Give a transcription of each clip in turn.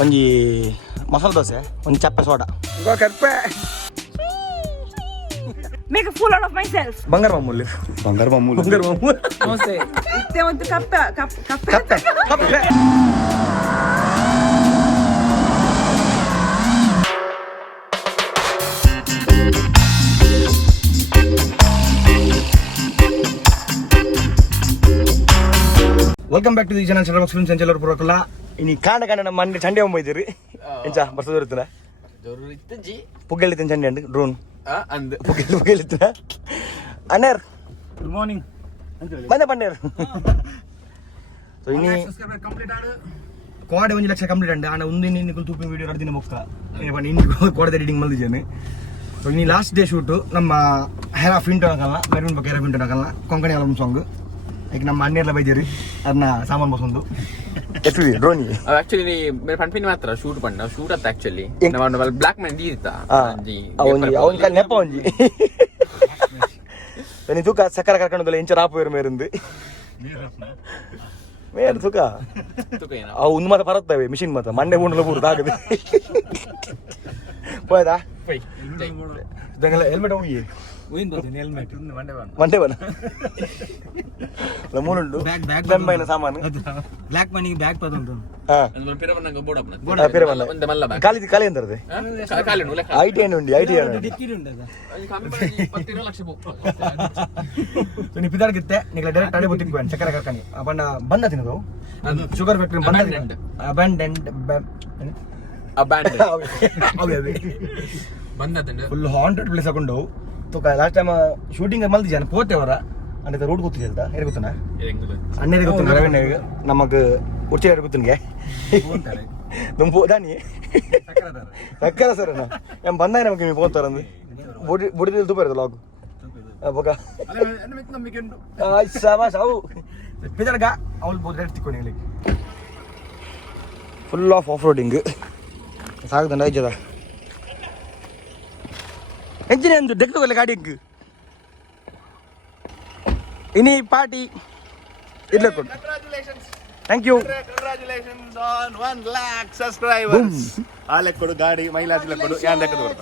ಒಂಜಿ ಮಸಾಲೆ ದೋಸೆ, ಒಂದು ಚಪ್ಪೆ soda, ಕರ್ಪೆ. Make a fool out of myself. ಬಂಗಾರ ಮಾಮೂಲಿ. ದೋಸೆ. ಇತ್ತೆ ಒಂದು ಕಪ್ಪೆ. Welcome back to the channel Chatterbox Films ಎಂಚೆಲ್ಲರೂ ಪೂರಕಲ್ಲ. ಇನ್ನು ಕಾಂಡ ನಮ್ಮ ಮನೆ ಚಂಡೆ ಹೋಗ್ಬೈತೀರಿ ಎಂಚ ಬರ್ಸೋದು ಇರ್ತದೆ ಪುಗ್ಗೆಳಿತ ಚಂಡೆ ಅಂಡ್ ಡ್ರೋನ್ ಪುಗ್ಗೆಳಿತ ಅಣ್ಣರ್ ಗುಡ್ ಮಾರ್ನಿಂಗ್ ಬಂದೆ ಪಣ್ಣೇರ್. ಸೊ ಇನ್ನು ಕೋಡೆ 1 ಲಕ್ಷ ಕಂಪ್ಲೀಟ್ ಅಂಡ್ ಆಂಡ ಒಂದು ತೂಪಿ ವೀಡಿಯೋ ನಡೆದಿನ ಮುಕ್ಕ ಇನ್ನು ಕೋಡೆ ಎಡಿಟಿಂಗ್ ಮಲ್ದಿದ್ದೇನೆ. ಸೊ ಇನ್ನು ಲಾಸ್ಟ್ ಡೇ ಶೂಟು ನಮ್ಮ ಹೆರಾ ಫಿಂಟೋ ಆಗಲ್ಲ ಮೆರೂನ್ ಬಗ್ಗೆ ಹೆರಾ ಫಿಂಟೋ ಆಗಲ್ಲ ಕೊಂಕಣಿ ಆಲ್ಬಮ್ ಸಾಂಗ್ ಈಗ ನಮ್ಮ ಅಣ್ಣೆಲ್ಲ ಬೈದಿರಿ ಅದನ್ನ ಸಾಮಾನು ಬಸೊಂದು ಎತ್ವಿ ಡ್ರೋನಿ ಆಕ್ಚುಲಿ ಮೇರೆ ಪನ್ಪಿನ ಮಾತ್ರ ಶೂಟ್ ಪಂಡ ಶೂಟ್ ಅತ್ತ ಆಕ್ಚುಲಿ ನಮ್ಮ ಬ್ಲಾಕ್ ಮ್ಯಾನ್ ದೀರ್ತಾ ಅವನ್ ಕಲ್ ನೆಪ ಒಂಜಿ ನೀ ತೂಕ ಸಕ್ಕರ ಕರ್ಕೊಂಡು ಎಂಚ ರಾಪು ಇರು ಮೇರಿಂದು ಮೇರು ತೂಕ ಅವು ಒಂದು ಮಾತ್ರ ಬರುತ್ತವೆ ಮಿಷಿನ್ ಮಾತ್ರ ಮಂಡೆ ಉಂಡಲ ಪೂರ ತಾಗದು ಹೋಯ್ತಾ ಹೆಲ್ಮೆಟ್ ಹೋಗಿ ಮಂಡೆ ಬನ ಮೂನುಂಡು ಬೆಂಬೈನ ಸಾಮಾನು ಬ್ಲಾಕ್ ಮನಿ ಬ್ಯಾಗ್ ಪದಂತ ಖಾಲಿ ಎಂತರದೆ ಐಟಿ ಏನು ಉಂಡಿ ಐಟಿ ಏನು ನೀ ಪಿದಾಡ್ಗಿತ್ತೆ ನೀಗ ಡೈರೆಕ್ಟ್ ಅಡಿ ಬುತ್ತಿಕ್ ಚಕ್ಕರ ಕರ್ಕಣಿ ಬಣ್ಣ ಬಂದ ತಿನ್ನದು ಶುಗರ್ ಫ್ಯಾಕ್ಟ್ರಿ ಬಂದ ಫುಲ್ ಹಾಂಟೆಡ್ ಪ್ಲೇಸ್ ಹಾಕೊಂಡು ಲಾಸ್ಟ್ ಟೈಮ್ ಶೂಟಿಂಗ್ ಮಲ್ದಿದ್ದಾನೆ ಪೋತೆವರ ಅಂದ್ರೆ ರೋಡ್ ಗೊತ್ತಿಲ್ಲ ಏನು ಗೊತ್ತನ ಅಣ್ಣೇ ಗೊತ್ತಿಲ್ಲ ರವೀಣ್ ನಮಗ್ ಉಚ್ಚೆ ಗೊತ್ತಿನ್ಗೆ ನಮ್ಮ ದಾನಿ ಸಕ್ಕರ ಸರ್ ನಾನು ಬಂದಾಗ ನಮಗೆ ನೀವು ಫೋನ್ ತರಂದು ಬುಡಿದಲ್ಲಿ ತೂಪ ಇರೋದು ಲಾಗು ಬೊಕ ಸಾವು ಪಿದರ್ಗ ಅವಳು ಬೋದು ರೇಟ್ ತಿಕ್ಕೊಂಡು ಹೇಳಿ ಫುಲ್ ಆಫ್ ರೋಡಿಂಗ್ ಸಾಗದಂಡ ಐಜದ ಎಂಜಿನ ಎಂದು ಡೆಕ್ತುಗಲ್ಲ ಗಾಡಿ ಇಂಕ್ ಇನಿ ಪಾರ್ಟಿ ಇರ್ಲಿ ಕೊಡು thank you congratulations on 1 lakh subscribers ಆಲೆ ಕೊಡು ಗಾಡಿ ಮೈಲಾಜ್ ಕೊಡು ಯಾನ್ ಲೆಕ್ಕ ಕೊಡು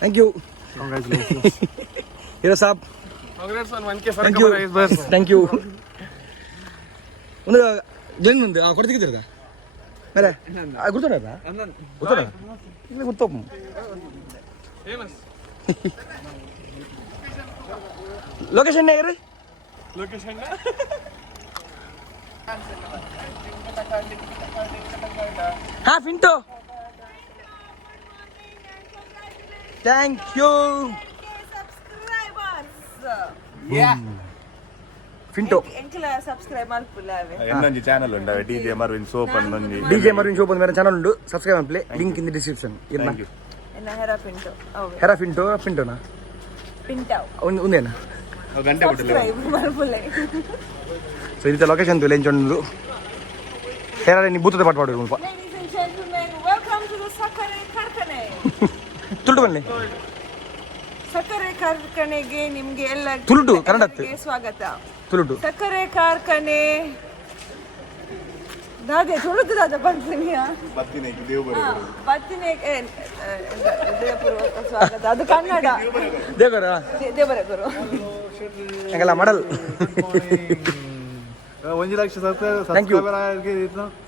ಥ್ಯಾಂಕ್ ಯು ಕಂಗ್ರಾಚುಲೇಷನ್ಸ್ ಹೀರೋ ಸಾಬ್ congrats on 1k subscribers thank you ಒಂದು ಜನ್ ಮುಂದೆ ಕೊಡ್ತಿದ್ದ ಬೇರೆ ಗುರ್ತೋಣ ಗುರ್ತೋಣ ಇಲ್ಲಿ ಗುರ್ತೋಪ್ ಫೇಮಸ್ ಲೊಕೇಶನ್ ಹೇಗ್ರಿ ಲೊಕೇಶನ್ ಹಾ ಫಿಂಟೋ ಥ್ಯಾಂಕ್ ಯು ಫಿಂಟೋ ಎಂಕಲ ಸಬ್ಸ್ಕ್ರೈಬ್ ಮಾಡ್ಕೊಳ್ಳಾವೆ ಇನ್ನೊಂದು ಚಾನೆಲ್ ಉಂಟು ಡಿಜೆ ಮರ್ವಿನ್ ಸೋಪ್ ಅನ್ನೊಂದು ಡಿಜೆ ಮರ್ವಿನ್ ಸೋಪ್ ಅಂತ ಚಾನಲ್ ಉಂಟು ಸಬ್ಸ್ಕ್ರೈಬ್ ಮಾಡ್ಲಿ link in the description thank you Hera Pinto Hera ಫಿಂಟೋನಾ ಪಿಂಟಾವ್ ಒಂದೇನಾ ಗಂಟೆ ಬಿಟ್ಟಿಲ್ಲ ಸೊ ಇಂಥ ಲೊಕೇಶನ್ ಲೆಂಚ್ ಉಂಡು ಹೆರಾ ನೀ ಬೂತದ ಪಾಠ ಮಾಡಿ ಸ್ವಲ್ಪ Ladies and gentlemen, welcome to the ಸಕ್ಕರೆ ಕಾರ್ಖಾನೆ. ತುಳುಟು ಬನ್ನಿ ಸಕ್ಕರೆ ಕಾರ್ಖಾನೆಗೆ ನಿಮಗೆ ಎಲ್ಲ ತುಳುಟು ಕನ್ನಡತ್ತು ಸ್ವಾಗತ. ತುಳುಟು ಸಕ್ಕರೆ ಕಾರ್ಖಾನೆ ದಾದೆ ತುಳುದು ದಾದ ಬರ್ತೀನಿಯಾ ಬರ್ತೀನಿ ದೇವಬರ ಬರ್ತೀನಿ ಹೃದಯಪೂರ್ವಕ ಸ್ವಾಗತ. ಅದು ಕನ್ನಡ ದೇವರ ದೇವರಗುರು ಹಂಗಲ್ಲ ಮಾಡಲ್ 1 lakh Thank you.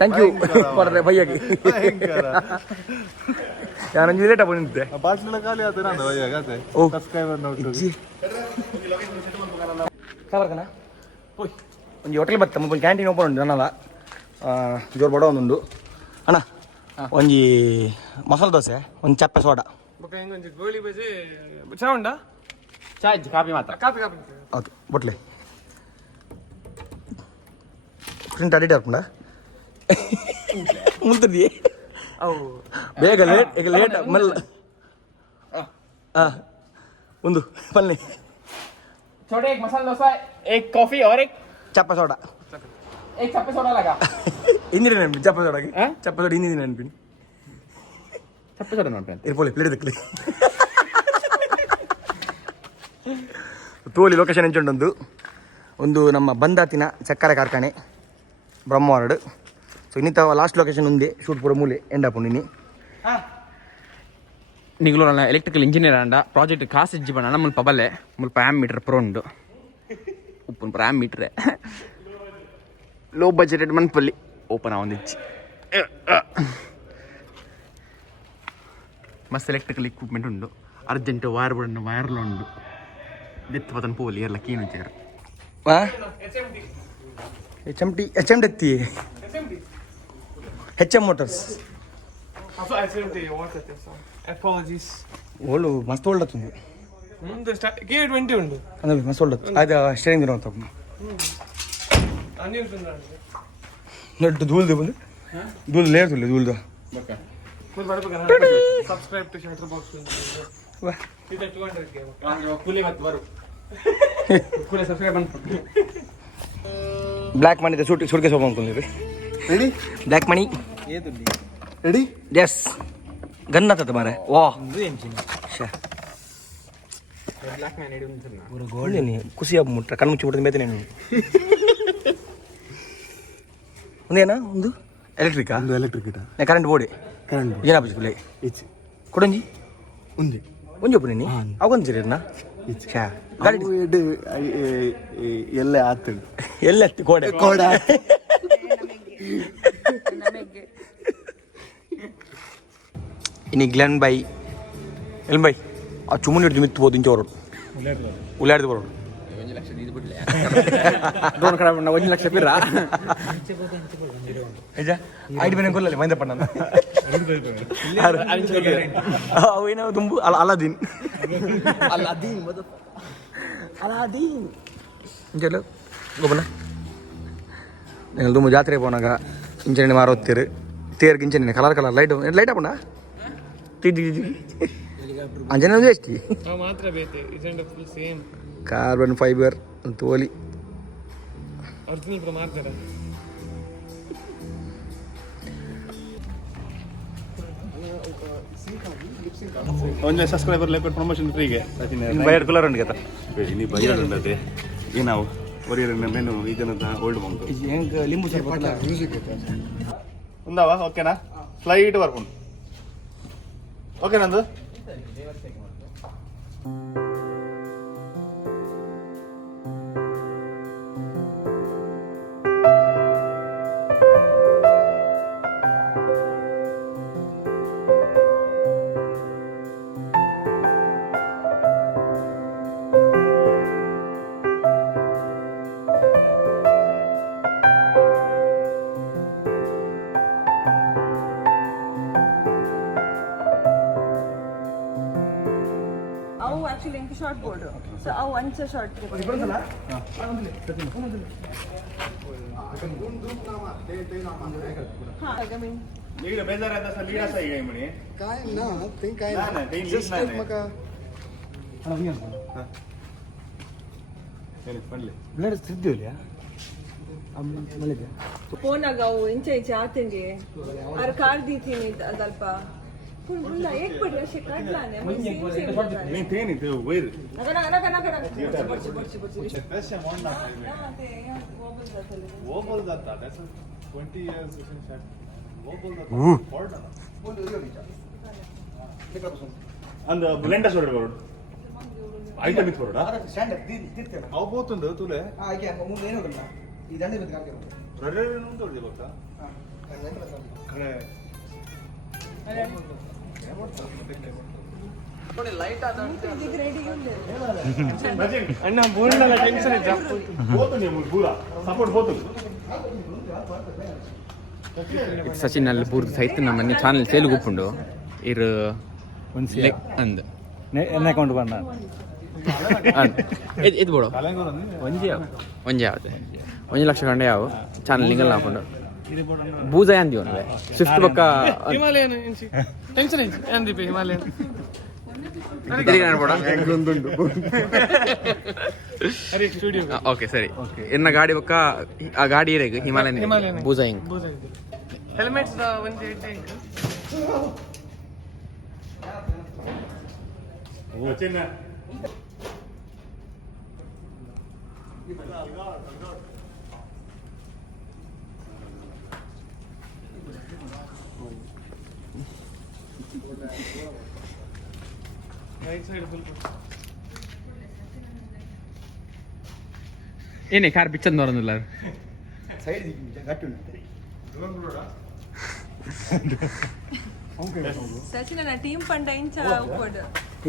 Thank you ಬರ್ರೆ ಭಯ್ಯಗೆ ನಾನು ಲೇಟ್ ಬಂದಿದ್ದೆ ಬಾಟ್ಲಿನ ಖಾಲಿ ಆತ ನಾನು ಭಯ್ಯಗಾತೆ ಓ ಸಬ್ಸ್ಕ್ರೈಬರ್ ನೋಡು ಸಾಬರ್ಕನ ಒಂದು ಹೋಟೆಲ್ ಬತ್ತ ಒಂದು ಕ್ಯಾಂಟೀನ್ ಓಪನ್ ಉಂಟು ನನ್ನಲ್ಲ ಜೋರು ಬಡ ಒಂದುಂಡು ಅಣ್ಣ ಒಂಜಿ ಮಸಾಲೆ ದೋಸೆ ಒಂದು ಚಪ್ಪೆ ಸೋಡಾ ಗೋಳಿ ಬಜೆ ಚಾ ಉಂಟಾ ಚಾ ಇಜ್ಜಿ ಕಾಫಿ ಮಾತ್ರ ಓಕೆ ಬೊಟ್ಲೆ ಪ್ರಿಂಟ್ ಅಡಿಟ್ ಹಾಕೊಂಡ ಮುಲ್ತದಿ ಬೇಗ ಲೇಟ್ ಈಗ ಲೇಟ್ ಮೆಲ್ಲ ಒಂದು ಪಲ್ಲೆ छोटे एक मसाला डोसा एक कॉफी और एक ಚಪ್ಪ ಸೋಡಾ चप्पे सोडा लगा ಹಿಂದಿನ ನೆನಪಿ ಚಪ್ಪ ಸೋಡಾಗಿ ಚಪ್ಪ ಸೋಡಾ ಹಿಂದಿನ ನೆನಪಿನಿ चप्पे सोडा ನೋಡ್ತೀನಿ ಇರ್ಪೋಲಿ ಪ್ಲೇಟ್ ದಕ್ಕಲಿ ತೋಲಿ ಲೊಕೇಶನ್ ಎಂಚುಂಡೊಂದು ಒಂದು ನಮ್ಮ ಬಂದಾತಿನ ಸಕ್ಕರೆ ಕಾರ್ಖಾನೆ ಬ್ರಹ್ಮವಾರ್ಡ್. ಸೊ ಇನ್ನಿತ ಲಾಸ್ಟ್ ಲೊಕೇಶನ್ ఉంది షూట్ ಪೂರ ಮೂಲೆ ಎಂಡ್ ಆಪುಂಡು ಇನ್ನಿ ನಿಗ್ಲು ಎಲೆಕ್ಟ್ರಿಕಲ್ ಇಂಜಿನಿಯರ್ ಅಂಡ ಪ್ರಾಜೆಕ್ಟ್ ಕಾಸು ಇಜ್ಜಿ ಬಣ್ಣ ಮುಲ್ಪ ಬಲ್ಲೆ ಮುಲ್ಪ ಆ್ಯಮ್ಮೀಟರ್ ಪ್ರೋ ಉಂಡು ಉಪ್ಪು ಆ್ಯಮ್ಮೀಟ್ರೆ ಲೋ ಬಜೆಟೆಡ್ ಮನ್ಪಲ್ಲಿ ಓಪನ್ ಆವೊಂದಿಚ್ಚಿ ಮಸ್ತ್ ಎಲೆಕ್ಟ್ರಿಕಲ್ ಇಕ್ವಿಪ್ಮೆಂಟ್ ಉಂಡು ಅರ್ಜೆಂಟ್ ವೈರ್ ಬಣ್ಣ ವೈರ್ಲ ಉಂಡು ದೆತ್ತು ಪತನ ಪೋಲಿ ಎಲ್ಲ ಕೀನು ಚೇರು HM ಮೋಟರ್ಸ್ Apologies. ಓಳು ಮಸ್ತ್ ಒಳ್ಳೆತ್ತುಂದು ముందు K20 ఉండు ಅಂದ್ರೆ ಮಸ್ತ್ ಒಳ್ಳೆತ್ತು ಅದು ಸ್ಟೇರಿಂಗ್ ದಿನ అన్ని ఉంటుందండి ನಟ್ಟು ಧೂಳ್ದು ಬಂದು ಧೂಳು ಲೇರ್ತುಲ್ಲ ಧೂಳ್ದು మీరు పడిపోక సబ్స్క్రైబ్ టు షటర్ బాక్స్ ఇది 200 ಕೂಲಿ ಮತ್ತು ಬರು ಕೂಲಿ ಸಬ್ಸ್ಕ್ರೈಬ್ ಮಾಡ್ಕೊಂಡು ಬ್ಲ್ಯಾಕ್ ಮನಿ ಸುಟ್ಕೆ ಸೋಪ ಅನ್ಕೊಂಡಿರಿ ರೆಡಿ ಬ್ಲ್ಯಾಕ್ ಮನಿ ರೆಡಿ ಎಸ್ ಗನ್ ಆತದ ಮಾರೆ ವಾ ಬ್ಲಾಕ್ ಮ್ಯಾನ್ ಹಿಡಿದು ಒಂದು ಗೋಲ್ಡ್ ನೀ ಖುಷಿ ಹಬ್ಬ ಮುಟ್ಟ ಕಣ್ಣು ಮುಚ್ಚಿ ಬಿಡ್ತೀನಿ ಮೇತೇನೆ ನೀನು ಒಂದೇನಾ ಒಂದು ಎಲೆಕ್ಟ್ರಿಕಾ ಒಂದು ಎಲೆಕ್ಟ್ರಿಕ್ ಇಟ ಕರೆಂಟ್ ಬೋರ್ಡ್ ಕರೆಂಟ್ ಏನಾಪಿಸ್ಬಿಲ್ಲ ಇಚ್ಚಿ ಕೊಡಂಜಿ ఉంది ಒಂಜಿ ಒಬ್ಬನೇ ನೀ ಅವಗೊಂದು ಸರಿನಾ ಛಾ ಗಾಡಿ ಎಲ್ಲೇ ಆತುಂಡು ಎಲ್ಲ ಕೋಡೆ ಕೋಡೆ ಇನಿ ಗ್ಲೆನ್ ಬೈ ಎಲ್ ಬೈ ಆ ಚುಮ್ಮನಿ ಹಿಡಿದು ಮಿತ್ತು ಇಂಚ ಹೊರಡು ಉಳ್ಳಾಡ್ದು ಬರೋಡು 1 ಲಕ್ಷ ಇದು ಬಿಡ್ಲೆ ಡ್ರೋನ್ ಕಡೆ ಬಣ್ಣ 1 ಲಕ್ಷ ಪಿರ ನಿಜ ಐಡಿ ಬೇನೆ ಕೊಲ್ಲಲ್ಲ ಮೈಂದ ಪಣ್ಣ ಅವು ಏನೋ ತುಂಬು ಅಲಾದೀನ್ ಅಲಾದೀನ್ ಇಂಚಲ್ಲ ಗೊಬ್ಬನ നിങ്ങൾ ತುಂಬ ಜಾತ್ರೆ പോನಾಗ ಇಂಚನೆ ಮಾರೋತ್ತೀರು ತೇರ್ಗೆ ಇಂಚನೆ ಕಲರ್ ಕಲರ್ ಲೈಟ್ ಹಾಕೊಂಡ ಅಂಜನೆ ಎಷ್ಟು ಮಾತ್ರ ಬೇತೆ ಇಸೆಂಡ್ ಫುಲ್ ಸೇಮ್ ಕಾರ್ಬನ್ ಫೈಬರ್ ತೋಲಿ ಒರಿಜಿನಲ್ ಕೂಡ ಮಾಡ್ತಾರೆ ಒಂದೇ ಸಬ್ಸ್ಕ್ರೈಬರ್ ಲೆಕ್ಕ ಪ್ರಮೋಷನ್ ಫ್ರೀಗೆ ಬೈರ್ ಕಲರ್ ಉಂಟು ಗತ ಇನಿ ಬೈರ್ ಉಂಟದೆ ಏನಾವು ಒರಿಯರ ಮೆನು ಇದನ್ನ ಓಲ್ಡ್ ಬಂತು ಹೆಂಗೆ ಲಿಂಬು ಸ್ವಲ್ಪ ఉందావా ఓకేనా స్లైట్ వరకు ఓకే నందు ಅವು ಆಕ್ಚುಲಿ ಇಂಕ ಶಾರ್ಟ್ ಬೋರ್ಡ್ ಸೊ ಅವು ಅಂಚ ಶಾರ್ಟ್ ಈಗ ಬೇಜಾರಾದ ಸರ್ ಲೀಡಾ ಸಹ ಈಗ ಮಣಿ काय ना थिंक काय ना काही जस्ट लीड लाईक मका ಏನು ಪಡ್ಲಿ ಬ್ಲಡ್ ತಿದ್ದಿಲ್ಲ ಮಳಿದೆ ಫೋನಾಗ ಅವು ಇಂಚೆ ಇಂಚೆ ಆತಂಗೆ ಅವ್ರ ಕಾರ್ ದೀತೀನಿ ಅದಲ್ಪ ಪುಲ್ಲ ಏಕ್ ಬಿಡ್ರಿ ಅಷ್ಟೇ ಕಡ್ಲಾನೆ నేను తేని తే వైర్ ఓబల్ దత్త దట్స్ 20 ఇయర్స్ ఇన్ షాట్ ఓబల్ దత్త అండ్ బ్లెండర్ సోడ బరోడ్ ಐಟಮ್ ಇತ್ತು ಬರೋಡ ಅವು ಬೋತುಂಡು ತುಲೆ ಈ ದಂಡೆ ಬಿದ್ದು ಕಾಕೆ ರರೆ ಉಂಟು ಬಕ್ಕ ಕಡೆ ಅಣ್ಣ ಬೋರ್ಡ್ನಲ್ಲ ಟೆನ್ಷನ್ ಇದೆ పోతుంది పూరా సపోర్ట్ పోతుంది ಸಚಿನ್ ಅಲ್ಲಿ ಪೂರ್ತಿ ಸಹಿತ ನಮ್ಮ ಮನೆ ಚಾನಲ್ ಸೇಲ್ ಉಪ್ಪುಂಡು ಇರು ಅಂದ್ ಎನ್ನ ಅಕೌಂಟ್ ಬಂದ ಇದು ಬಿಡು ಒಂಜೆ ಯಾವ್ದು 1 ಲಕ್ಷ ಕಂಡೆ ಯಾವ ಚಾನಲ್ ನಿಂಗಲ್ ಹಾಕೊಂಡು ಬೂಜಾಯ್ ಅಂದಿ ಒಂದು ಸ್ವಿಫ್ಟ್ ಬಕ್ಕ ಹಿಮಾಲಯನ್ ಟೆನ್ಷನ್ ಇದೆ ಏನ್ ದೀಪ ಹಿಮಾಲಯನ್ ಅರೆ ಸ್ಟುಡಿಯೋ ಓಕೆ ಸರಿ ಎನ್ನ ಗಾಡಿ ಬಕ್ಕ ಆ ಗಾಡಿ ಇರೇಗ ಹಿಮಾಲಯನ್ ಬೂಜಾಯಿಂಗ್ ಹೆಲ್ಮೆಟ್ಸ್ ಒಂದು చిన్న Right side full. ಏನೇ ಕಾರ್ ಬಿಚ್ಚಂದು ಬರೋದಿಲ್ಲ ಸೈಡ್ ಗಟ್ಟಿ ಸಚಿನ ನಾ ಟೀಮ್ ಪಂಡ ಇಂಚ ಉಪ್ಪಡು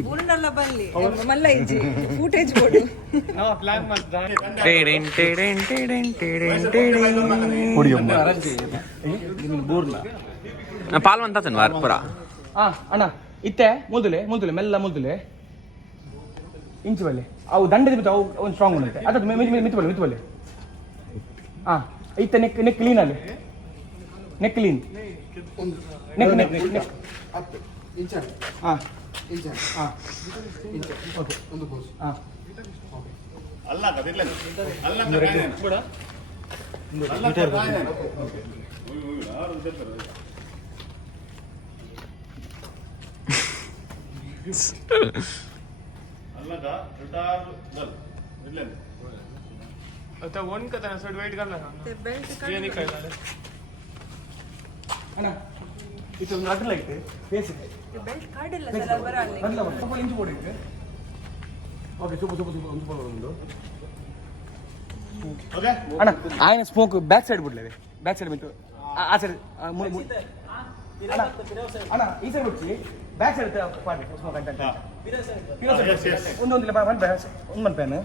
ಊರಿನಲ್ಲ ಬಲ್ಲಿ ಮಲ್ಲ ಇಂಚಿ ಫೂಟೇಜ್ ಕೊಡು No plan ಮಾಡ್ತಾ. ಪಾಲ್ವಂತಾತನ್ ವಾರ ಪುರ ಅಣ್ಣ ಇತ್ತೆ ಮುಲ್ದುಲೆ ಮೆಲ್ಲ ಮುಲ್ದುಲೆ ಇಂಚು ಬಲ್ಲಿ ಅವು ದಂಡದ ಬಿತ್ತು ಅವು ಒಂದು ಸ್ಟ್ರಾಂಗ್ ಉಂಟು ಅದು ಮಿತ್ತು ಬಲ್ಲಿ ಹಾಂ ಇತ್ತೆ ನೆಕ್ ಕ್ಲೀನ್ ಅಲ್ಲಿ neck clean neck Up. Inch. ಹಾಂ Inch. ಹಾಂ Inch. Okay. On the post. ಹಾಂ ಅಲ್ಲ ಕದಿಲ್ಲ ಅಲ್ಲ ಕೂಡ ಅಲ್ಲ ಅಲ್ಲಗ ರಿಟಾರ್ ಗಲ್ ಇಲ್ಲ आता वन का था सड वेट करना था. ते बेल्ट ये नहीं काढ करना. ಅಣ್ಣ ಇದು ನಟಲ ಐತೆ ಫೇಸ್ ಇದೆ ते बेल्ट काढिಲ್ಲ ಸಲ ಬರಲ್ಲ ಸ್ವಲ್ಪ ಇಂಚು ಕೊಡಿಕ್ಕೆ ಓಕೆ ಸೂಪರ್ ಒಂದು ಓಕೆ ಅಣ್ಣ ఆయన ಸ್ಮೋಕ್ ಬ್ಯಾಕ್ ಸೈಡ್ ಬಿಡ್ಲೇವೆ ಬ್ಯಾಕ್ ಸೈಡ್ ಬಿಟ್ಟು ಆ ಸೈಡ್ ಅಣ್ಣ ಈ ಸೈಡ್ ಬಿಡ್ತಿ ಬ್ಯಾಕ್ ಸೈಡ್ ಪಾಡಿ ಸ್ಮೋಕ್ ಅಂತ ಒಂದೊಂದಿಲ್ಲ ಒಂದು ಪೆನ್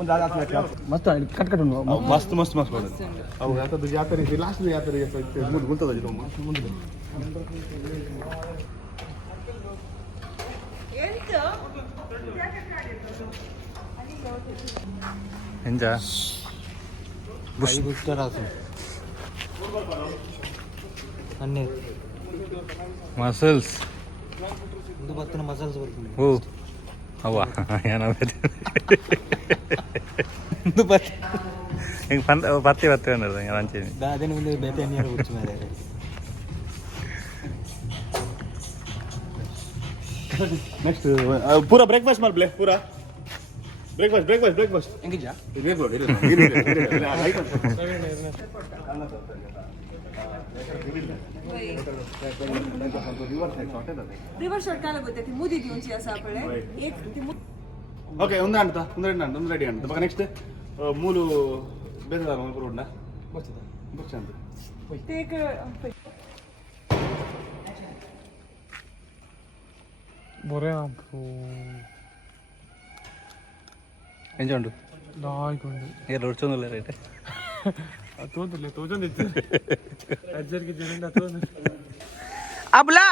ಒಂದು ಮಸ್ತ್ ಕಟ್ ಮಸ್ತ್ ಮಾಡೋದು ಅವು ಯಾಕಂದ್ರೆ ಯಾತ್ರೆ ಲಾಸ್ಟ್ ಯಾತ್ರೆ ಮುಂದೆ ಗುಂತದ ಇದು ಮುಂದೆ ಎಂತ ಎಂಜ ಮಸಲ್ಸ್ ಓ ಅವ್ವ ಏನಾಗ್ತದೆ ಹಿಂಗೆ ಬರ್ತೀವಿ ಅನ್ನೋದು ಹಿಂಗೆ ಅಂಚೀನಿ ನೆಕ್ಸ್ಟ್ ಪೂರಾ ಬ್ರೇಕ್ಫಾಸ್ಟ್ ಮಾಡ್ಬಲೆ ಪೂರಾ ಬ್ರೇಕ್ಫಾಸ್ಟ್ ಹೆಂಗಿಜ रिवर्स शॉट काय लागते ती मुदी घेऊनची असं आपले एक ती ಓಕೆ ಒಂದು ರೆಡಿ ಅಂತ ಬಕ ನೆಕ್ಸ್ಟ್ ಮೂಲು ಬೇಸರ ರೋಡ್ನ ಬರ್ಚ ಅಂತ ते एक बरे आपको ಎಂಜುಂಡು दायकोंड. ಏನು ಹೊಡ್ಸೋದಿಲ್ಲ ರೈಟ್ तोंदले तोंदिತ್ತು. ಅಜ್ಜರಿಗೆ ಜರಿಂದ ತೋಂದ. ಅಬ್ಲಾ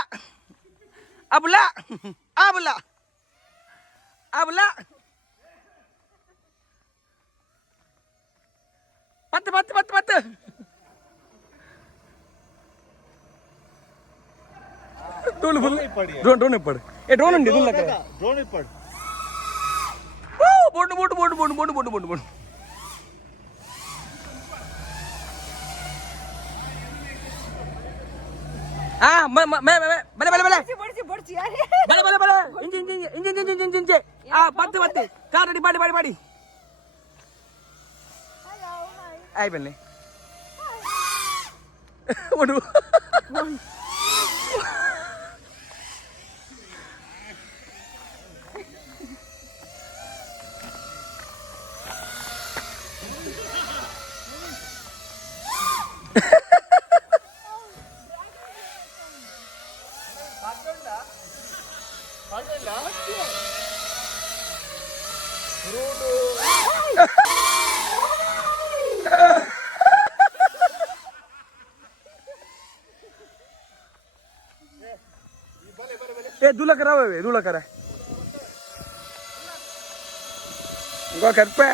ಪತ್ತು ಡ್ರೋನ್ ಇಪ್ಪಡು ಡ್ರೋನ್ ಉಂಟು ಡ್ರೋನ್ ಇಪ್ಪಡು ಬೋಡು ಬಲೆ बडची अरे ಇಂಜಿ ಬತ್ತು ಕಾರ್ ರೆಡಿ ಮಾಡಿ ಆಯ್ ಬನ್ನಿ ಓಡು ए दूल्हा करा हुआ दूल्हा करा गो घर पे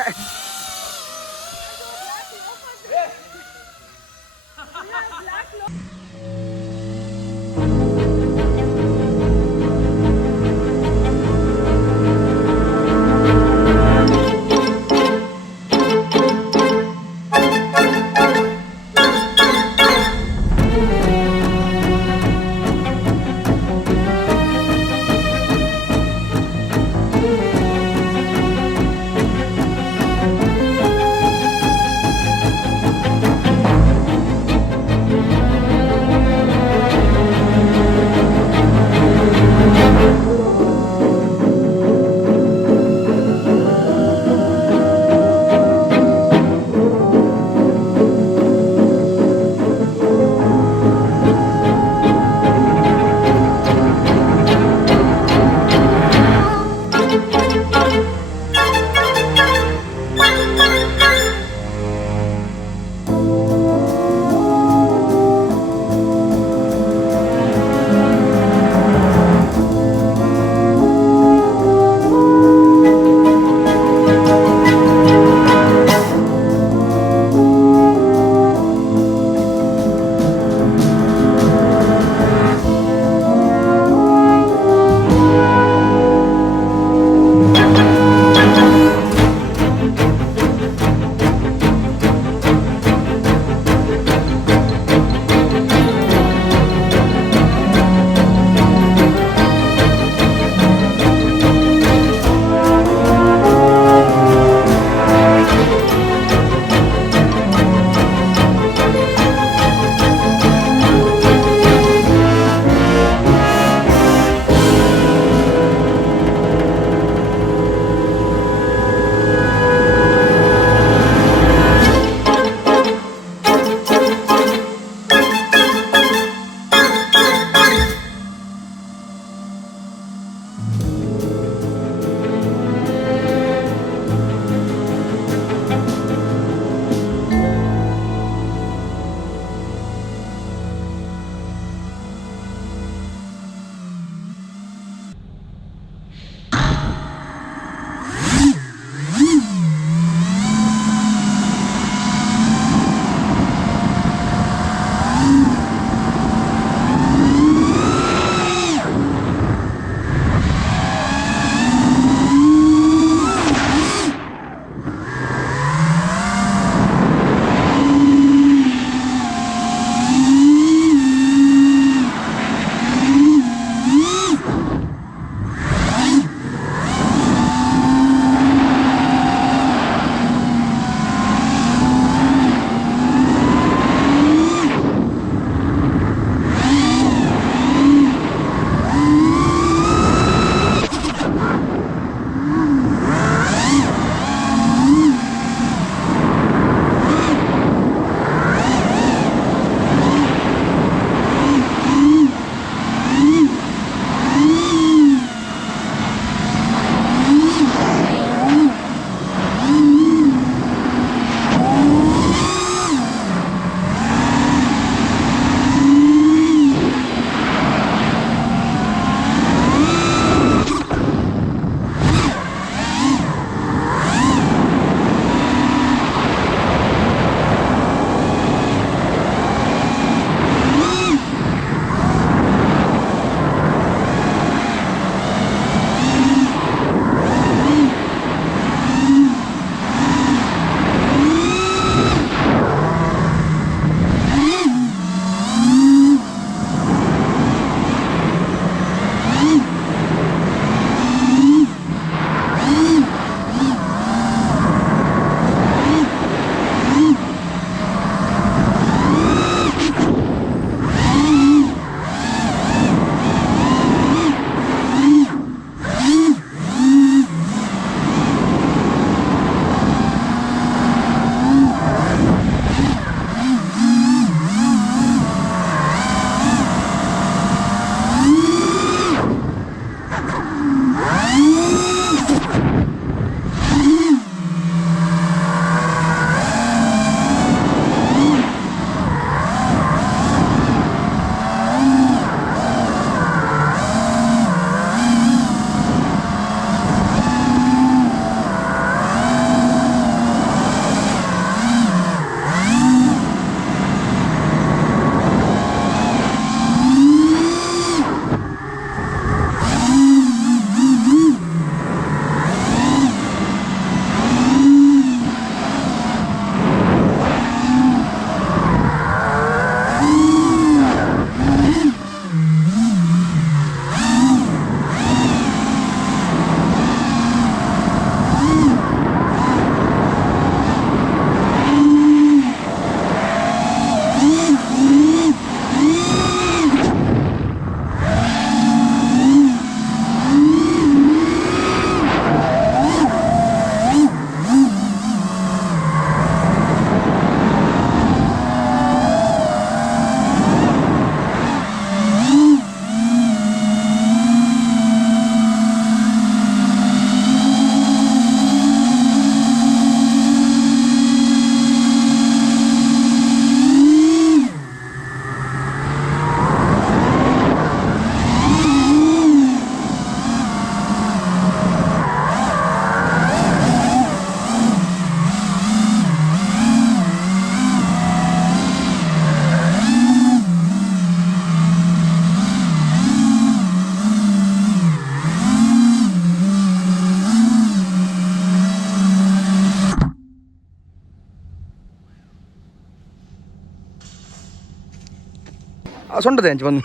ಸೊಂಟದೆ ಅಂಚೆ ಬಂದು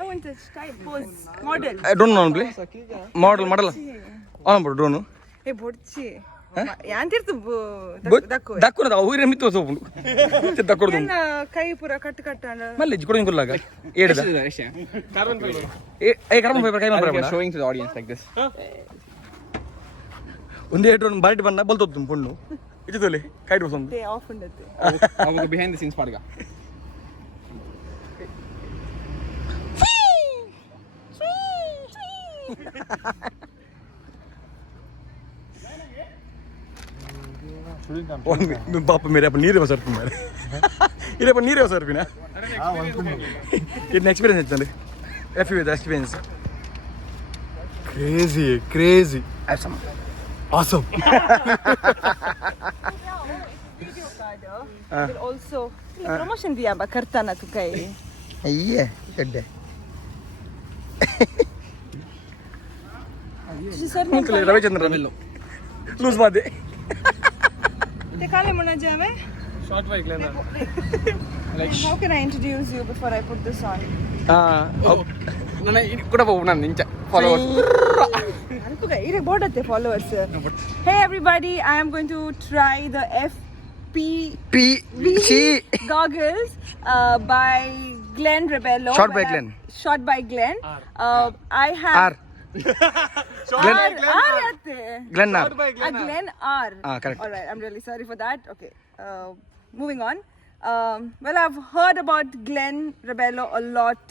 I want to type pose model. Drone ನೋಡು ಪ್ಲೇ ಮಾಡಲ್ಲ ಅವನು ಬಿಡು ಡ್ರೋನು Hey, borchi. ಯಾಂತಿರ್ತು ದಕ್ಕು ದಕ್ಕುನದ ಊರಿನ ಮಿತ್ತು ಸೋಪುಂಡು ದಕ್ಕೊಡ್ದು ಕೈ ಪೂರ ಕಟ್ಟು ಕಟ್ಟಂಡ ಮಲ್ಲಿ ಕೊಡಿ ಕೊಲ್ಲಾಗ ಏಡದ ಏ ಕಾರ್ಬನ್ ಫೈಬರ್ ಕೈ ಮಾಡ್ಬಾರ showing to the audience like this. ಒಂದೇ ಡ್ರೋನ್ ಬಾರಿಟಿ ಬಣ್ಣ ಬಲ್ತೊತ್ತು ಪುಣ್ಣು ಇದು ತೋಲೆ ಕೈಟ್ ಬಸೊಂದು ದೇ ಆಫ್ ಉಂಡತ್ತೆ ಅವಾಗ behind the scenes ಪಾಡ್ಗ बाप मेरे अपन नीरे बसर तुम मेरे इरे अपन नीरे बसर बिना इतना एक्सपीरियंस है चले FU with experience crazy awesome video card will also promotion भी आबा करता ना तू कहीं ये चड्डे सर मुंकले रविचंद्र रविलो लूज मादे ते काले मुना जावे Short bike lena. how can I introduce you before I put this on ನನ್ನ ಕೂಡ ಹೋಗು ನಾನು ನಿಂಚ ಫಾಲೋವರ್ಸ್ ಅನ್ಕುಗ ಇರೆ ಬೋರ್ಡತ್ತೆ followers. Hey everybody, I am going to try the FPV goggles by Glenn Rebello. Shot by Glenn. Shot by Glenn. I have R Glenn R Glenn R. correct. All right, I'm really sorry for that. Okay, moving on. Well, I've heard about Glenn Rebello a lot.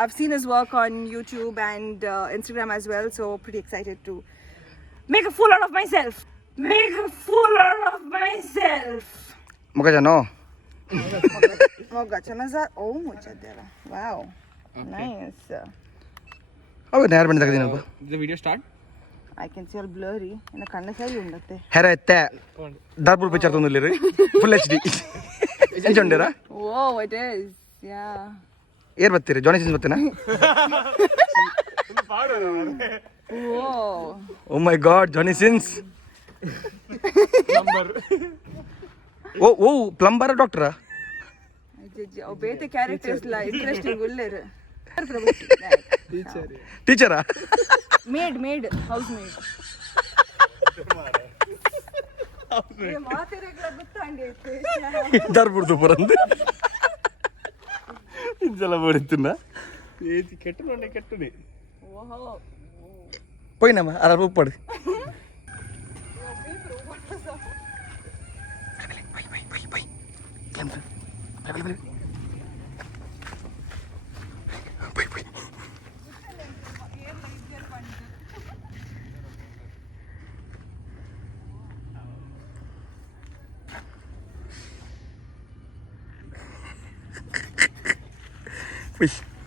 I've seen his work on YouTube and Instagram as well, so pretty excited to make a fool out of myself. मुका जानो Moga chanaza. Oh, mucha dera. Wow, nice. अब नहर बंद कर देना ऊपर the video start I can see all blurry. In a kanna sai undatte. हेरा इत्ते दारपुर पिक्चर तो नहीं ले रही फुल HD ಎಂಚೊಂಡೇರಾ Whoa, it is. Yeah. ಏರ್ ಬರ್ತೀರಿ ಜಾನಿ ಸಿನ್ಸ್ ಬರ್ತೀನಾ Whoa. Oh my God Johnny Sins oh oh plumber ಡಾಕ್ಟರಾ Oh, bete characters la interesting ullere. ಟೀಚರಾ Maid, housemaid. ये मातेरे गलबत्तांडे इत्ते. ದಾರ್ಪುರ್ದು ಬರಂದು ಇಂಜಲ ಬಡಿತುನಾ ಏತಿ ಕೆಟ್ಟನೆ Wow. పోయినామా అలా రూపాడు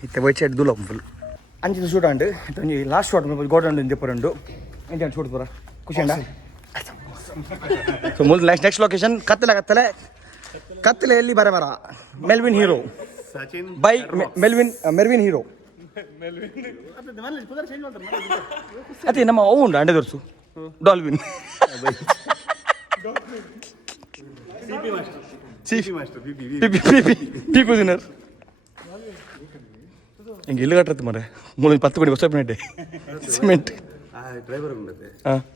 ఇట్లా వైట్ సైడ్ దూలం ఫుల్ ಅಂಚಿನ ಶೂಟ್ ಅಂಡು ತಂಜಿ ಲಾಸ್ಟ್ ಶಾಟ್ ಗೋಡಂಡು ಇಂಜಪ್ಪರಂಡು ಎಂಚ ಶೂಟ್ ಪೂರ ಖುಷಿ ಅಂಡ ಸೊ ಮುಂದೆ ನೆಕ್ಸ್ಟ್ ಲೊಕೇಶನ್ ಕತ್ತಲೆ ಎಲ್ಲಿ ಬರ Melvin hero Sachin by Melvin hero ಅದೇ ನಮ್ಮ ಅವು ಉಂಡು ಅಂಡೆ ತೋರಿಸು ಡಾಲ್ವಿನ್ ಪೀಕು ದಿನರ್ ఇంక ఇల్లు కట్టదు మరి 10 కోడి వస్తాయి సిమెంట్ డ్రైవర్ ఉండదు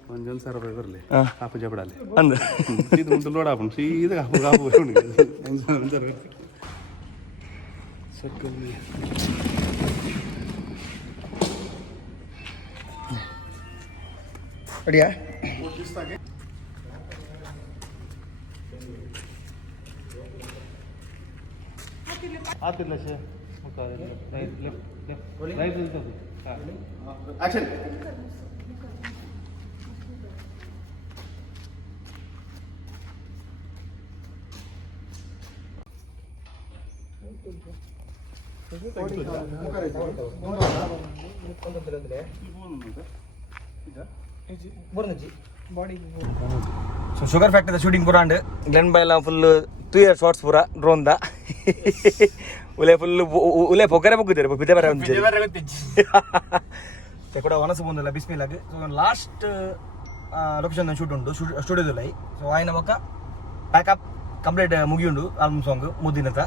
కొంచెం సార్ డ్రైవర్లే ఆపు చెప్పడాలి అంద ఇది ఉంటుంది రోడ్ ఆపు సీదా ఆపు రెడీయా ಆತಿಲ್ಲ sir action so sugar factory shooting ಪೂರ ಅಂಡ್ ಗ್ಲೆನ್ ಬೈ ಎಲ್ಲ ಫುಲ್ 2 years ಶಾರ್ಟ್ಸ್ ಪೂರ ಡ್ರೋನ್ ದ ಉಲೆ ಫುಲ್ ಉಲೆ ಪೊಕ್ಕರೆ ಪೊಕ್ಕಿದ್ದಾರೆ ಬಿದ್ದೆ ಬರ ಕೂಡ ಒನಸು ಬಂದಿಲ್ಲ ಬಿಸ್ಮಿಲಾಗಿ ಸೊ ಲಾಸ್ಟ್ ಲೊಕೇಶನ್ ಶೂಟ್ ಉಂಟು ಸ್ಟುಡಿಯೋದಲ್ಲಿ ಸೊ ಆಯ್ನ ಮೊಕ್ಕ ಪ್ಯಾಕಪ್ ಕಂಪ್ಲೀಟ್ ಮುಗಿಯುಂಡು ಆಲ್ಬಮ್ ಸಾಂಗ್ ಮುದ್ದಿನತ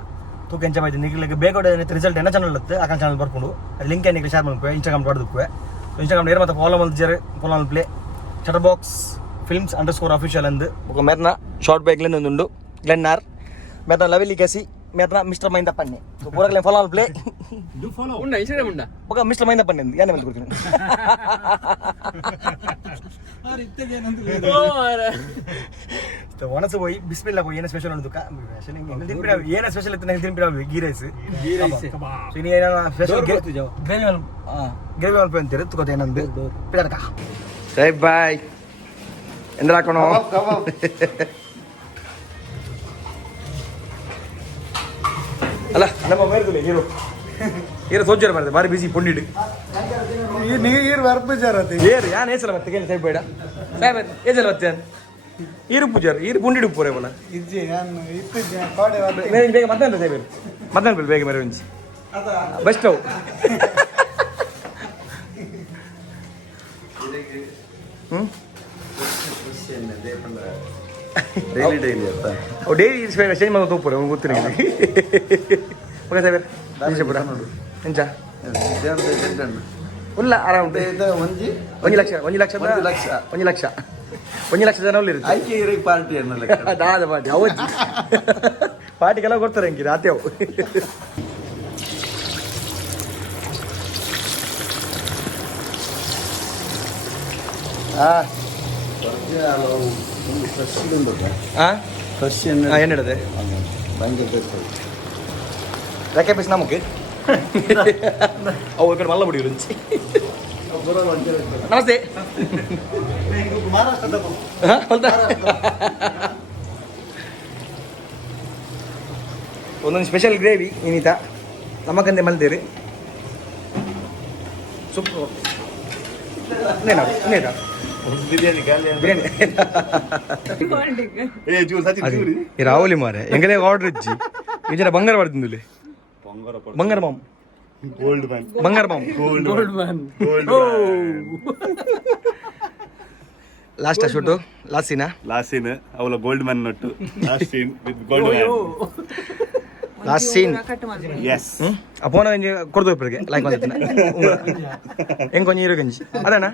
ತೂಕ ಎಂಚ ಮಾಡಿದ್ದು ನಿಖಿಲ್ಗೆ ಬೇಗ ರಿಸಲ್ಟ್ ಏನ ಚಾನಲ್ ಇರುತ್ತೆ ಆ ಚಾನಲ್ ಬರ್ಕೊಂಡು ಅದು ಲಿಂಕ್ ಏನಿಗೆ ಶೇರ್ ಮಾಡ್ಕೊ ಇನ್ಸ್ಟಾಗ್ರಾಮ್ ಹೊಡೆದಕ್ಕೆ ಇನ್ಸ್ಟಾಗ್ರಾಮ್ ನೇರ ಮತ್ತೆ ಫಾಲೋ ಮಲ್ಜರ್ follow play Chatterbox Films _official ಅಂದು ఒక మెర్న షార్ట్ బ్యాగ్ లెన్ ఉండు గ్లెన్నార్ మెర్న లెవెల్ కేసి మెర్న మిస్టర్ మైంద పన్నే సో పూరగలే ఫాలో ప్లే Do follow. ಉಂಡ ಇನ್ಸ್ಟಾಗ್ರಾಮ್ ಉಂಡ ఒక మిస్టర్ మైంద పన్నే ಯಾನೆ ಮೇಲೆ ಕೊಡ್ತೀನಿ ಒಣಸು ಹೋಗಿ ಬಿಸ್ಮಿಲ್ಲ ಹೋಗಿ ಏನ ಸ್ಪೆಷಲ್ ಅನ್ನೋದಕ್ಕ ಏನ ಸ್ಪೆಷಲ್ ಇತ್ತು ನಂಗೆ ತಿನ್ಪಿರ ಗೀ ರೈಸ್ ಸೊ ಇನ್ನು ಏನೋ ಸ್ಪೆಷಲ್ ಗ್ರೇವಿ ಅಲ್ಪ ಅಂತೀರಿ ತುಕೋತ ಏನಂದು ಪಿಡಕ ಸೈ ಬಾಯ್ ಎಂದ್ರ ಹಾಕೋಣ ಅಲ್ಲ ನಮ್ಮ ಮೇರ್ದುಲೆ ಹೀರೋ ಸೋಜರ್ ಮಾಡಿದೆ ಬಾರಿ ಬಿಸಿ ಪುಂಡಿಡು ನೀರು ವರ್ಪಚಾರತಿ ಏರು ಯಾನ್ ಏಸಲ ಮತ್ತೆ ಕೇಳಿ ಸೈ ಬೇಡ ಸಾಹೇಬ್ ಏಸಲ ಮತ್ತೆ ಈರು ಪೂಜಾರ್ ಈರು ಪುಂಡಿಡು ಪೂರೆ ಮನ ಇಜ್ಜಿ ನಾನು ಇತ್ತು ಕೋಡೆ ವರ್ತಿ ಬೇಗ ಮಧ್ಯಾಹ್ನ ಸಾಹೇಬ್ ಮಧ್ಯಾಹ್ನ ಬೇಗ ಮೇರೆ ಒಂಚಿ ಬೆಸ್ಟ್ ಅವು ಡೈಲಿ ಅಂತ ಅವು ಡೈಲಿ ಚೇಂಜ್ ಮಾಡೋದು ತೋಪುರೆ ಅವ್ನು ಗೊತ್ತಿರ ಓಕೆ ಸಾಹೇಬ್ ನಿಜಪುರ ಎಂಚ ಉಲ್ಲ ಆರಾಮ್ ಒಂಜಿ 1 ಲಕ್ಷ 1 ಲಕ್ಷ 1 ಲಕ್ಷ 1 ಲಕ್ಷ ಜನ ಇರುತ್ತೆ ಆಯ್ಕೆ ಇರಕ್ಕೆ ಪಾರ್ಟಿ ಅನ್ನಲ್ಲ ದಾದ ಪಾರ್ಟಿ ಅವಜ್ಜಿ ಪಾರ್ಟಿಗೆಲ್ಲ ಕೊಡ್ತಾರೆ ಹಂಗಿರಿ ಆತೇವು ಏನು ಹೇಳಿದೆ ರೆಕ್ಕೆ ಪೀಸ್ ನಮಗೆ ಅವು ಈ ಕಡೆ ಮಲ್ಲ ಬಿಡಿ ರುಚಿ ನಮಸ್ತೆ ಒಂದೊಂದು ಸ್ಪೆಷಲ್ ಗ್ರೇವಿ ಇನ್ನೀತ ನಮ್ಮಕಂದೆ ಮಲ್ದೇರಿ ಸೂಪರ್ ಬಿರಿಯಾನಿ ಬಿರಿಯಾನಿ ಏ ಜೂ ಸಚಿನ್ ಜೂರಿ ಈ ರಾಹುಲಿ ಮಾರೆ ಎಂಗಲೇ ಆರ್ಡರ್ ಇಜ್ಜಿ ಈ ಜನ ಬಂಗಾರ ಪಡ್ತಿಂದುಲೆ ಬಂಗಾರ ಮಾಮ್ ಗೋಲ್ಡ್ ಮ್ಯಾನ್ ಬಂಗಾರ ಮಾಮ್ gold man last shoot last ಸೀನಾ ಲಾಸ್ಟ್ ಸೀನ್ ಅವಳ ಗೋಲ್ಡ್ ಮ್ಯಾನ್ ನೊಟ್ಟು last scene with gold man last scene yes ಆ ಫೋನ್ ಕೊಡ್ದು ಇಪ್ಪರಿಗೆ ಲೈಕ್ ಮಾಡ್ತೀನಿ ಹೆಂಗೆ ಕೊಂಚ ಹೀರೋ ಗಂಜಿ ಅದೇನಾ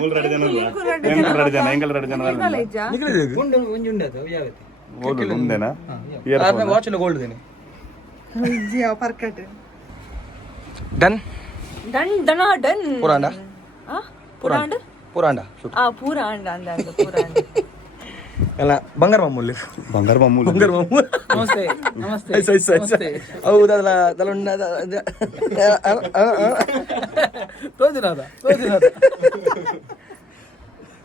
ಮೂಲ ರೆಡಿ ಜನ ಅಲ್ಲ ಎಂಗಲ್ ರೆಡಿ ಜನ ಅಲ್ಲ ಮುಂದೆನಾ ವಾಚ್ ಎಲ್ಲ ಗೋಲ್ಡ್ ದೇನೆ ಪರ್ಕಟ್ ಡನ್ ಡನ್ ಡನ್ ಡನ್ ಪುರಾಂಡ ಪುರಾಂಡ ಪುರಾಂಡ ಶೂಟ್ ಪೂರಾಂಡ ಅಂದ ಪೂರಾಂಡ ಎಲ್ಲ ಬಂಗಾರ ಮಾಮೂಲಿ ಬಂಗಾರ ಮಾಮೂಲು ಬಂಗಾರ ಮಾಮೂಲಿ ನಮಸ್ತೆ ನಮಸ್ತೆ ಹೌದಲ್ಲ ತಲುಂಡ ತೋದಿನಾದ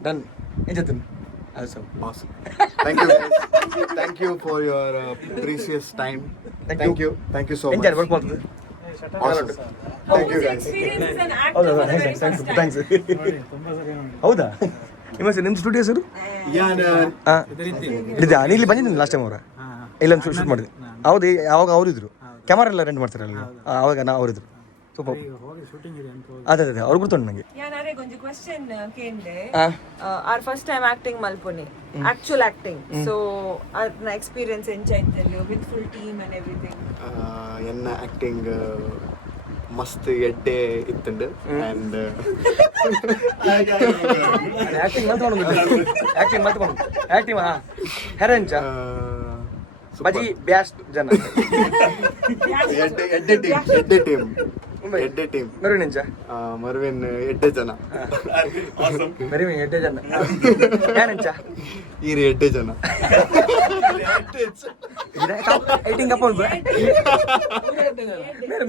ಡನ್ ಏನ್ ಜೊತೆ Awesome. Thank you for your precious time. Thank you so much. Enjoy work ಮಾಡ್ತದೆ Awesome. Thank you guys. Thanks ಹೌದಾ ನಿಮ್ಮ ನಿಮ್ಮ ಸ್ಟುಡಿಯೋ ಸರ್ ಇದಾ ನೀ ಇಲ್ಲಿ ಬಂದಿದ್ದೀನಿ ಲಾಸ್ಟ್ ಟೈಮ್ ಅವರ ಇಲ್ಲೊಂದು ಶೂಟ್ ಮಾಡಿದೆ ಹೌದು ಯಾವಾಗ ಅವರಿದ್ರು ಕ್ಯಾಮರಾ ಎಲ್ಲ ರೆಂಟ್ ಮಾಡ್ತಾರಲ್ಲ ಅವಾಗ ನಾ ಅವರಿದ್ರು ಸೂಪರ್ ಅದೇ ಅದೇ ಅವ್ರು ಗೊತ್ತುಂಟು ನನಗೆ ಯಾನಾರೆ ಗೊಂಜಿ ಕ್ವೆಶ್ಚನ್ ಕೇಂಡೆ ಆರ್ ಫಸ್ಟ್ ಟೈಮ್ ಆಕ್ಟಿಂಗ್ ಮಲ್ಪೊನಿ ಆಕ್ಚುಯಲ್ ಆಕ್ಟಿಂಗ್ ಸೊ ಆರ್ ಎಕ್ಸ್ಪೀರಿಯನ್ಸ್ ಎಂಚಾಯ್ತಲ್ಲ with full team and everything ಎನ್ನ ಆಕ್ಟಿಂಗ್ ಮಸ್ತ್ ಎಡ್ಡೆ ಇತ್ತುಂಡು ಅಂಡ್ ಆಕ್ಟಿಂಗ್ ಮಲ್ತ್ಕೊಂಡು ಆಕ್ಟಿಂಗ್ ಹೆರೆಂಚ ಬಜಿ ಬ್ಯಾಸ್ಟ್ ಜನ ಎಡ್ಡೆ ಟೀಮ್ ಮೆರುವಿನ ಮರ್ವಿನ್ ಎಡ್ಡೆ ಜನ ಮೆರುವಿನ ಎಡ್ಡೆ ಜನ ಯಾನೆಂಚ ಈರಿ ಎಡ್ಡೆ ಜನ ಐಟಿಂಗ್ ಅಪ್ಪ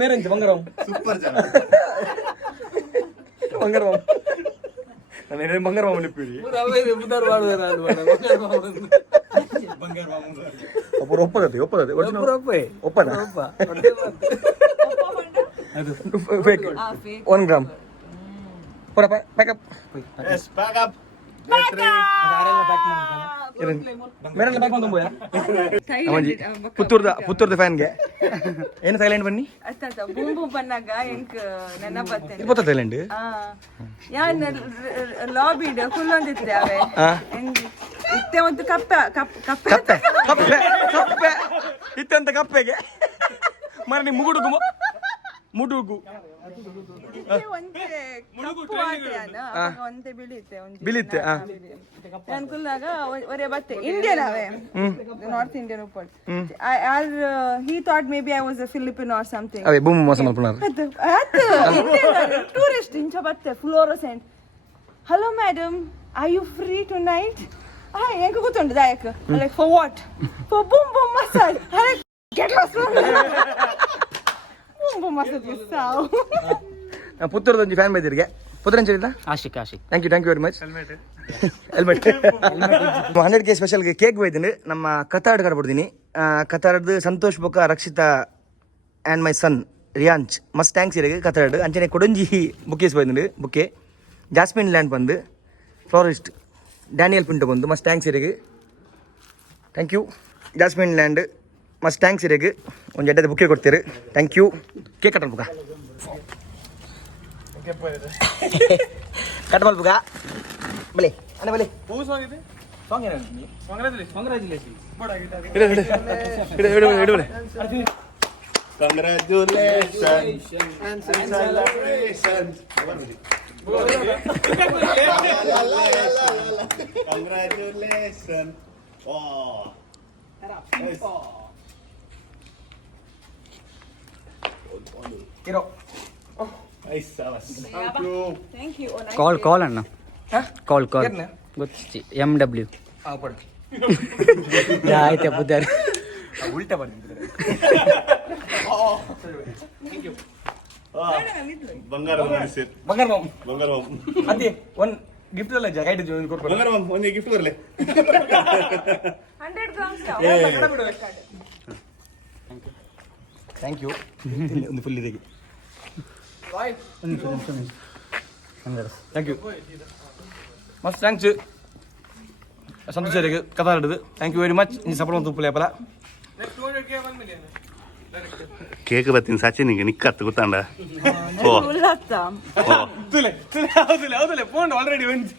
ಮೇರೆಂಚ ಬಂಗಾರಂ ಸೂಪರ್ ಜನ ಬಂಗಾರಂ ನಾನು ಬಂಗಾರಂ ನಿಪ್ಪಿಡಿ ಒಬ್ಬರು ಒಪ್ಪದತೆ ಒಪ್ಪದ ಫೇಕ್ 1 ಗ್ರಾಮ್ ಪೂರ ಪ್ಯಾಕಪ್ yes back up ಮೇರೆಲ್ಲ ಪ್ಯಾಕ್ ಮಾಡ್ಕೊಂಡು ಪುತ್ತೂರ್ದ ಫ್ಯಾನ್ಗೆ ಏನು ಸೈಲೆಂಟ್ ಬನ್ನಿ ಅತ್ತ ಬೂಮ್ ಬೂಮ್ ಬನ್ನಾಗ ಎಂಕ್ ನೆನಪತ್ತೆ ಇಪ್ಪತ್ತ ಸೈಲೆಂಟ್ ಯಾನ್ ಲಾಬಿಡ್ ಫುಲ್ ಒಂದಿತ್ತೆ ಅವೆ ಇತ್ತೆ ಒಂದು ಕಪ್ಪೆ ಕಪ್ಪೆ ಕಪ್ಪೆ ಕಪ್ಪೆ ಇತ್ತಂತ ಕಪ್ಪೆಗೆ ಮರ ನೀವು ಮುಡುಗು ಒಂದೇ ಬೀಳಿತ್ತೆ ಬೀಳಿತ್ತೆ, ಹಾ. ಅನ್ಕೂಲಾಗ ಒರೇ ಬತ್ತೆ ಇಂಡಿಯನ್ ಅವೇ ನಾರ್ತ್ ಇಂಡಿಯನ್ ಉಪ್ಪಡ್ he thought maybe I was a Philippine or something. Away boom ಮೋಸ ಮಾಡ್ಕೊಳ್ಳೋರು. Indian tourist ಇಂಚ ಬತ್ತೆ fluorescent. Hello madam, are you free tonight? ಎಂಕ ಕೂತ್ಕೊಂಡು ದಾಯಕ like for what? For boom boom massage. Get lost from here. Boom boom massage ಸಾವು. ಪುತ್ತೂರದ ಒಂದು fan ಬೈದಿರಿಗೆ ಪುತ್ರ ಹೇಳಿಲ್ಲ Ashik thank you very much. Helmet 100K ಸ್ಪೆಷಲ್ಗೆ ಕೇಕ್ ಬೈತೀನಿ ನಮ್ಮ ಕತಾರ್ಡ್ ಕಡ್ಬಿಡ್ತೀನಿ. ಕತಾರ್ದು ಸಂತೋಷ್ ಬೊಕ್ಕ ರಕ್ಷಿತಾ ಆ್ಯಂಡ್ ಮೈ ಸನ್ ರಿಯಾಂಚ್ ಮಸ್ತ್ ಥ್ಯಾಂಕ್ಸ್ ಇರಿಗೆ ಕತಾರ್ಡ್ ಅಂಚನೆ ಕೊಡಂಜಿ ಬುಕ್ಕೇಸ್ ಬೈದಿನಿ ಬುಕ್ಕೆ ಜಾಸ್ಮಿನ್ ಲ್ಯಾಂಡ್ ಬಂದು ಫ್ಲೋರಿಸ್ಟ್ ಡ್ಯಾನಿಯಲ್ ಪಿಂಟು ಬಂದು ಮಸ್ತ್ ಥ್ಯಾಂಕ್ಸ್ ಇರಿಗೆ ಥ್ಯಾಂಕ್ ಯು ಜಾಸ್ಮಿನ್ ಲ್ಯಾಂಡ್ ಮಸ್ತ್ ಥ್ಯಾಂಕ್ಸ್ ಇರಿಗೆ ಒಂದು ಎಡ್ಡದ ಬುಕ್ಕೆ ಕೊಡ್ತೀರಿ ಥ್ಯಾಂಕ್ ಯು. ಕೇಕ್ ಕಟ್ಟಲ್ ಬುಕ್ಕ ಕಟ್ ಬುಗ ಬಲೆ ಅಣ್ಣ ಬಲೆ ಸಾಂಗ್ ಏನು Congratulations. Hero Nice. Thank you. Oh, nice ಕಾಲ್ ಅಣ್ಣ ಕಾಲ್ ಏರ್ನ? ಗೊತ್ತಿ MW ಪಡು ಆಯ್ತಾ ಬುದ್ಧಾರ ಉಲ್ಟಾ ಬರ್ತಿದ್ರೆ ಬಂಗಾರ ಬಂಗಾರ ಮಾಮ್ ಬಂಗಾರ ಅದೇ ಒಂದು ಗಿಫ್ಟ್ ಎಲ್ಲ ಗೈಡ್ ಕೊಡ್ಬೋದು. ಬಂಗಾರ ಒಂದು ಗಿಫ್ಟ್ ಬರಲಿ 100 grams. Thank you. ಒಂದು ಫುಲ್ ಇದೆಗೆ ಥ್ಯಾಂಕ್ ಯು ಮಸ್ತ್ ಥ್ಯಾಂಕ್ಸ್ ಸಂತೋಷ್ ಅವರಿಗೆ ಕಥಾ ಹಿಡಿದು ಥ್ಯಾಂಕ್ ಯು ವೆರಿ ಮಚ್ ನೀ ಸಪೋರ್ಟ್ ಒಂದು ತುಪ್ಪಲೆ ಅಪ್ಪಲ ಕೇಕ್ ಬರ್ತೀನಿ ಸಚಿನಿಗೆ ನಿಕ್ಕತ್ತು ಗೊತ್ತಾಂಡ ಉಳ್ಳಾಗ್ತಾ ಹೌದಲ್ಲ ಫೋನ್ ಆಲ್ರೆಡಿ ಒಂದು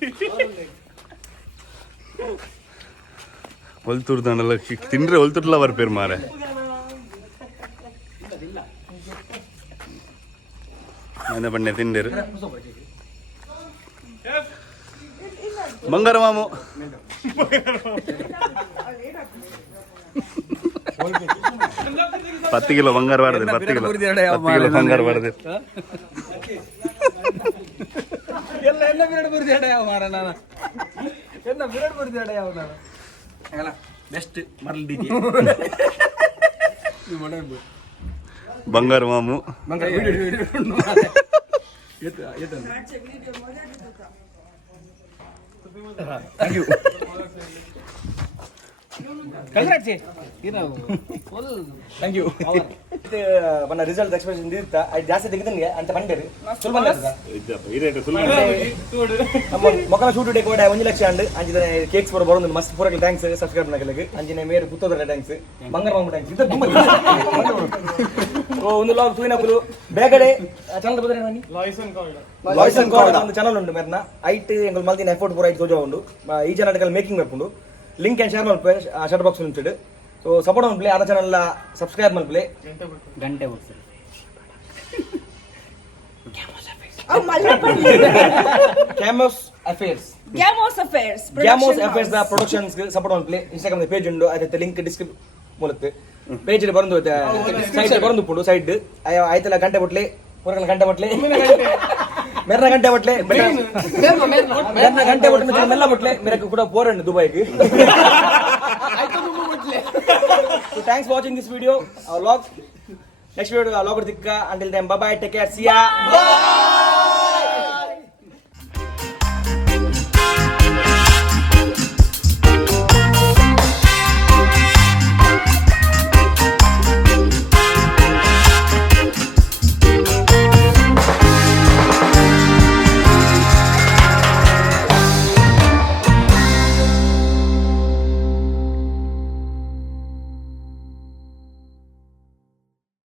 ಹೊಲ್ತುರ್ದಾನಲ್ಲ ತಿಂದ್ರೆ ಹೊಲ್ತುರ್ಲ ಬರ್ಪೇರು ಮಾರೆ ನನ್ನ ಬಣ್ಣೆ ತಿಂದೇರು ಬಂಗಾರ ಮಾಮು 10 ಕಿಲೋ ಬಂಗಾರ ಬಾಡದೆ 10 ಕಿಲೋ ಬಂಗಾರ ಬಾಡದೆ ಎಲ್ಲ ಬಿರಾಡ್ ಬರ್ದಿಯಾಡ ಯಾವ ಮಾರ ನಾನು ಎಲ್ಲ ಬಿರಾಡ್ ಬರ್ದಿಯಾಡ ಯಾವ ನಾನು ಆಗಲ್ಲ ಬೆಸ್ಟ್ ಮರಲ್ ಡಿ ಬಂಗಾರ ಮಾಮು ಬಂಗಾರ video thank you thank you మన రిజల్ట్ ఎక్స్ప్రెషన్ తీస్తా అది జాస్తి దిగుతుంది అంత పండేది సులభం మొక్కల షూಟ್ ಡೇ ಕೂಡ 1 ಲಕ್ಷ ಅಂಡ್ ಅಂಜಿನ ಕೇಕ್ಸ್ ಬರೋ ಬರೋದು ಮಸ್ತ್ ಪೂರಕ್ಕೆ ಥ್ಯಾಂಕ್ಸ್ ಸಬ್ಸ್ಕ್ರೈಬ್ ನಗಲಿಗೆ ಅಂಜಿನ ಮೇರೆ ಪುತ್ತೋದರ ಥ್ಯಾಂಕ್ಸ್ ಬಂಗಾರ ಮಾಮು ಥ್ಯಾಂಕ್ಸ್ ಇದು ತುಂಬ ಒಂದು ಲಾಗ್ ತೂಯಿನಕುಲು ಬೇಗಡೆ ಚಾನಲ್ ಬದನೆ ನಾನಿ లాయిసన్ కార్డ్ ಒಂದು ಚಾನಲ್ ಉಂಟು ಮೇರ್ನ ಐಟ್ ಎಂಗಲ್ ಮಲ್ದಿನ ಎಫರ್ಟ್ ಪೂರ ಐಟ್ ತೋಜಾ ಉಂಡು ಈ ಚಾನಲ್ ಮೇಕಿಂಗ್ ವೆಪ್ ಉಂಡು ಲಿಂಕ್ ಅಂಡ್ ಶೇರ್ ಮಲ್ಪೆ ಶರ್ಟ್ ಬಾಕ್ಸ್ ಉಂಟು ಸೊ ಸಪೋರ್ಟ್ ಮಲ್ಪೆ ಆ ಚಾನಲ್ ಸಬ್ಸ್ಕ್ರೈಬ್ ಮಲ್ಪೆ ಗಂಟೆ ಹೋಗ್ತಾರೆ ಕ್ಯಾಮೋಸ್ ಅಫೇರ್ಸ್ ದ ಪ್ರೊಡಕ್ಷನ್ಸ್ ಸಪೋರ್ಟ್ ಮಲ್ಪೆ ಇನ್ಸ್ಟಾಗ್ರಾಮ್ ಪೇಜ್ ಉಂಡು ಅದಕ್ಕೆ ಲಿಂಕ್ ಡಿಸ್ಕ್ರಿಪ್ ಮೂಲಕ ಪೇಜ್ ಬರಂದು ಸೈಡ್ ಬರಂದು ಪುಂಡು ಸೈಡ್ ಆಯ್ತಲ್ಲ ಗಂಟೆ ಬಟ್ಲೆ ಪೂರಕಲ ಗಂಟೆ ಬಟ್ಲೆ मेरा घंटे बटले मेरा घंटे बटले मेला बटले मेरे को ಕೂಡ ಪೋರಂಡ್ ದುಬೈಗೆ so thanks for watching this video our vlog next video vlog dikkka until then bye bye take care see ya bye